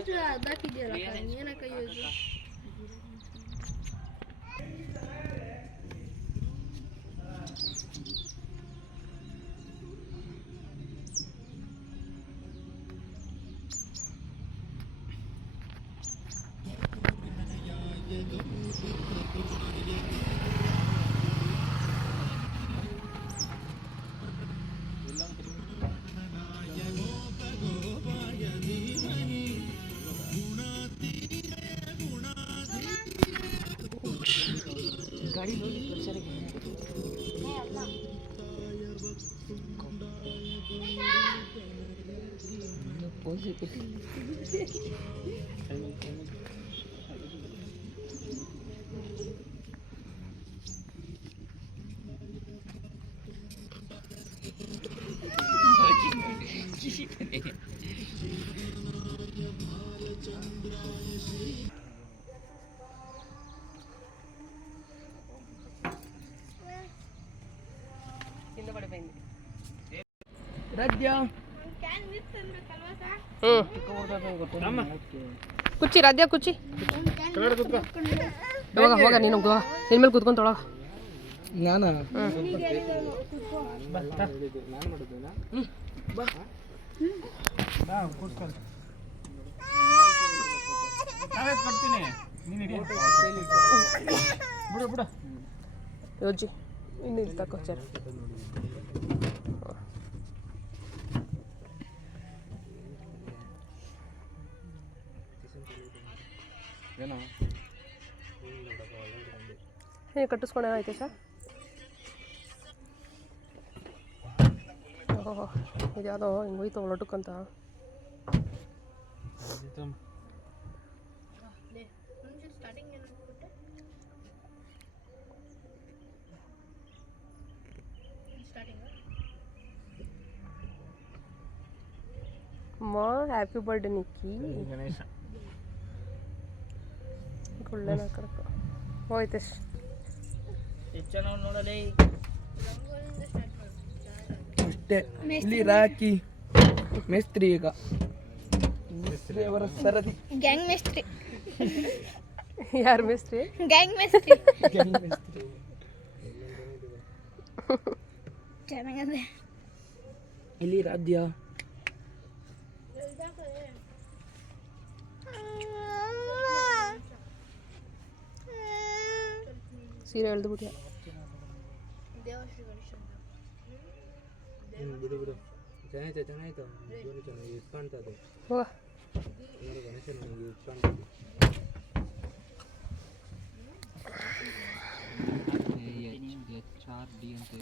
Charge ಅದಾಕಿದೆಯಲ್ಲ ಏನಕ್ಕೆ use ಗಾಡಿ ನೋಡಿ ಸರಿಗೆ ಪೋಸಿ ಕೊಟ್ಟಿ ಕುಚ್ಚಿ ರಾಧ್ಯ ಕುಚ್ಚಿ ಹೋಗ ಹೋಗ ನೀನು ನಿನ್ ಮೇಲೆ ಕೂತ್ಕೊಂತ ಒಳಗ ನಾನು ಯೋಜಿ ಇನ್ನು ಇಲ್ಲಿ ತಕೋಚಾರ ಏನು ಕಟ್ಟಿಸ್ಕೊಂಡು ಏನಾಯ್ತು ಸರ್ ಓಹೋ ಇದು ಯಾವುದೋ ಹಿಂಗೆ ಹೋಯ್ತು ಲೊಟಕ್ಕಂತ ಅಮ್ಮ ಹ್ಯಾಪಿ ಬರ್ಡೇ ನಿಕ್ಕಿ ಒಳ್ಳೆನ ಕಡಕ ಹೋಯ್ತು ನೋಡಲೇ ಅಷ್ಟೇ ಇಲ್ಲಿ ರಾಕಿ ಮೇಸ್ತ್ರಿ ಈಗ ಮೇಸ್ತ್ರಿ ಅವರ ಸರದಿ ಗ್ಯಾಂಗ್ ಮೇಸ್ತ್ರಿ ಯಾರು ಮೇಸ್ತ್ರಿ ಗ್ಯಾಂಗ್ ಮೇಸ್ತ್ರಿ ಚೆನ್ನಾಗದೆ ಇಲ್ಲಿ ರಾಧ್ಯ ಸೀರೆ ಎಳ್ದು ಬಿಟ್ಟ ಬಿಡು ಬಿಡು ಚೆನ್ನಾಯ್ತು ಚೆನ್ನಾಯ್ತು ಚೆನ್ನಾಗಿ ಇಟ್ಕೊಳ್ತದೆ ಹೋಗ ಗಣೇಶ ನನಗೆ ಇಟ್ಕೊಳ್ತದೆ HRD ಅಂತ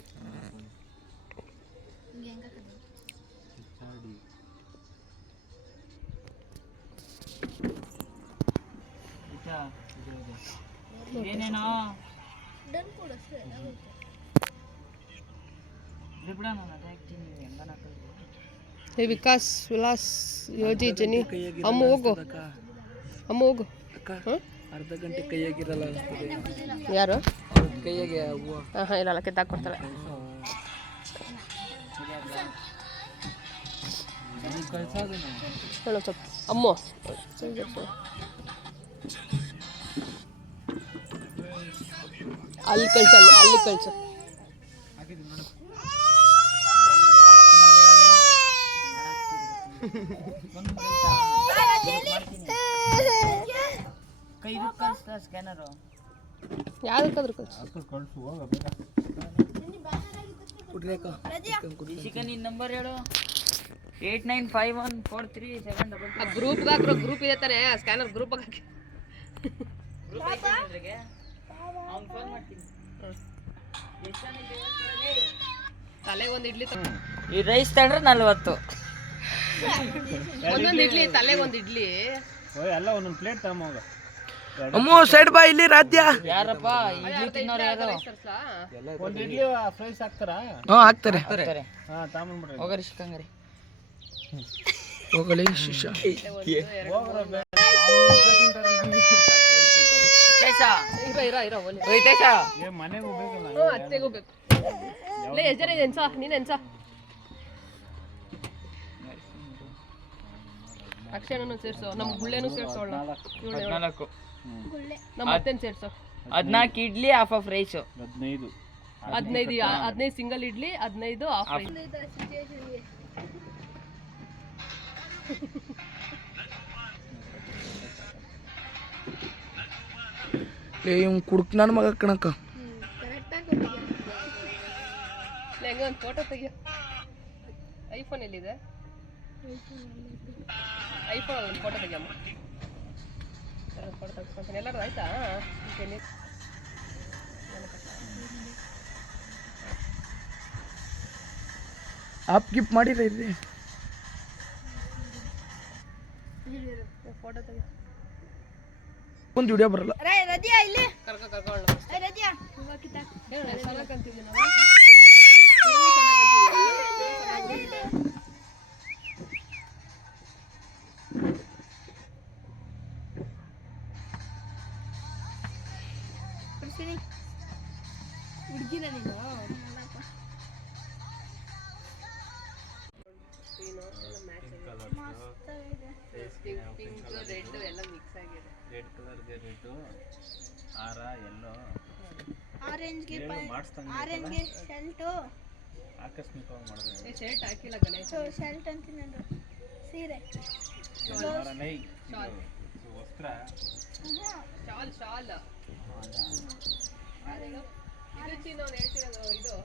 HRD ಏನೇನೋ ಹೇ ವಿಕಾಸ್ ವಿಲಾಸ್ ಯೋಜಿ ಜನಿ ಅಮ್ಮ ಹೋಗು ಅಮ್ಮ ಹೋಗು ಅರ್ಧ ಗಂಟೆ ಕೈಯಾಗಿರಲ್ಲ ಯಾರು ಕೈಯಾಗೆ ಹೂವು ಹಾಂ ಇಲ್ಲ ಕಿತ್ತಾಕ್ಕೊಡ್ತಾಳೆ ಹೇಳೋ ಸ್ವಲ್ಪ ಅಮ್ಮ ಅಲ್ಲಿ ಕಳ್ಸು ಅಲ್ಲಿ ಕಳ್ಸು ಯಾವ್ದಕ್ಕಾದ್ರೂ ಕಳ್ಸು ನಿನ್ನ ನಂಬರ್ ಹೇಳು 89514377 ಗ್ರೂಪ್ಗೆ ಹಾಕ್ರೋ ಗ್ರೂಪ್ ಇದೆ ತಾನೆ ಸ್ಕ್ಯಾನರ್ ಗ್ರೂಪ್ ಹಾಕಿ ತಲೆಗೆ ಒಂದು ಇಡ್ಲಿ ಈ ರೈಸ್ ತಗೊಂಡ್ರೆ 40 ಒಂದೊಂದು ಇಡ್ಲಿ ತಲೆಗೆ ಒಂದು ಇಡ್ಲಿ ಎಲ್ಲ ಒಂದೊಂದು ಪ್ಲೇಟ್ ತಗೊಂಬೋಗ ಅಮ್ಮೋ ಸೈಡ್ ಬಾ ಇಲ್ಲಿ ರಾಧ್ಯ ಯಾರಪ್ಪ ಇಡ್ಲಿ ತಿನ್ನೋರು ಯಾರು ಒಂದು ಇಡ್ಲಿ ಫ್ರೈಸ್ ಹಾಕ್ತಾರಾ ಹಾಕ್ತಾರೆ ಹಾ ತಗೊಂಡ್ಬಿಡ್ರಿ ಹೋಗರಿ ಸಿಕ್ಕಂಗರಿ ಹೋಗಲಿ ಶಿಷ್ಯ ಮನೆಗೆ ಹೋಗ್ಬೇಕಲ್ಲ ಅತ್ತೆಗೆ ಹೋಗ್ಬೇಕು ಲೇ ಎಷ್ಟು ಜನ ಇದೆ ಎನ್ಸ ನೀನು ಎನ್ಸ ಅಕ್ಷಯನೂ ಸೇರ್ಸೋ, ನಮ್ಮ ಗುಳ್ಳೆನೂ ಸೇರ್ಸೋಣ. 14. ಗುಳ್ಳೆ ನಮ್ಮ ಅತ್ತೆನ ಸೇರ್ಸೋ. 14 idli half of rice. 15. 15 single idli, 15 half rice. ಸಿಚುವೇಶನ್ಗೆ ಇವ್ ಕುಡ್ಕ್ ನನ್ನ ಮಗ ಕಣಕ್ಕ. ಕರೆಕ್ಟಾಗಿ ಹೆಂಗ ಒಂದು ಫೋಟೋ ತೆಗಿಯೋ. ಐಫೋನ್ ಎಲ್ಲಿದೆ? ಐಫೋನ್ ಒಂದು ಫೋಟೋ ತೆಗಿಯಮ್ಮ. ಫೋಟೋ ತೆಗಿಸ್ಕೊಂತೀನಿ. ಎಲ್ಲರೂ ಆಯ್ತಾ? ಆಪ್ ಗಿಪ್ ಮಾಡಿರ ಇರ್ರಿ. ಫೋಟೋ ತೆಗಿ. ಒಂದು ವಿಡಿಯೋ ಬರಲ್ಲ. ರಜಿಯಾ ಇಲ್ಲಿ ಕರ್ಕೊಳ್ಳ. ರಜಿಯಾ ಹೂವ ಕಿತ್ತಾಕ್ ಹೇಳ ಚೆನ್ನಾಗಂತಿದ್ವಿ ನಾವು. ಹುಡುಗಿನ ನೀನು ಪಿಂಕ್ ರೆಡ್ ಎಲ್ಲ ಮಿಕ್ಸ್ ಆಗಿದೆ. ರೆಡ್ ಕಲರ್ಗೆ ರೆಡ್ಡು, ಹಾರ ಎಲ್ಲೋ ಆರೆಂಜ್ಗೆ ಮಾಡಿಸ್ದಂಗೆ ಆರೆಂಜ್ಗೆ ಶರ್ಟು ಆಕಸ್ಮಿಕವಾಗಿ ಮಾಡಿದ್ರೆ ಶರ್ಟ್ ಹಾಕಿಲ್ಲ ಗಣೇಶ್. ಶರ್ಟ್ ಅಂತೀನಿ ನಾನು ಸೀರೆ ವಸ್ತ್ರ ಶಾಲ್ ಇದು ಚಿನ್ನ ಹೇಳ್ತಿರೋದು ಇದು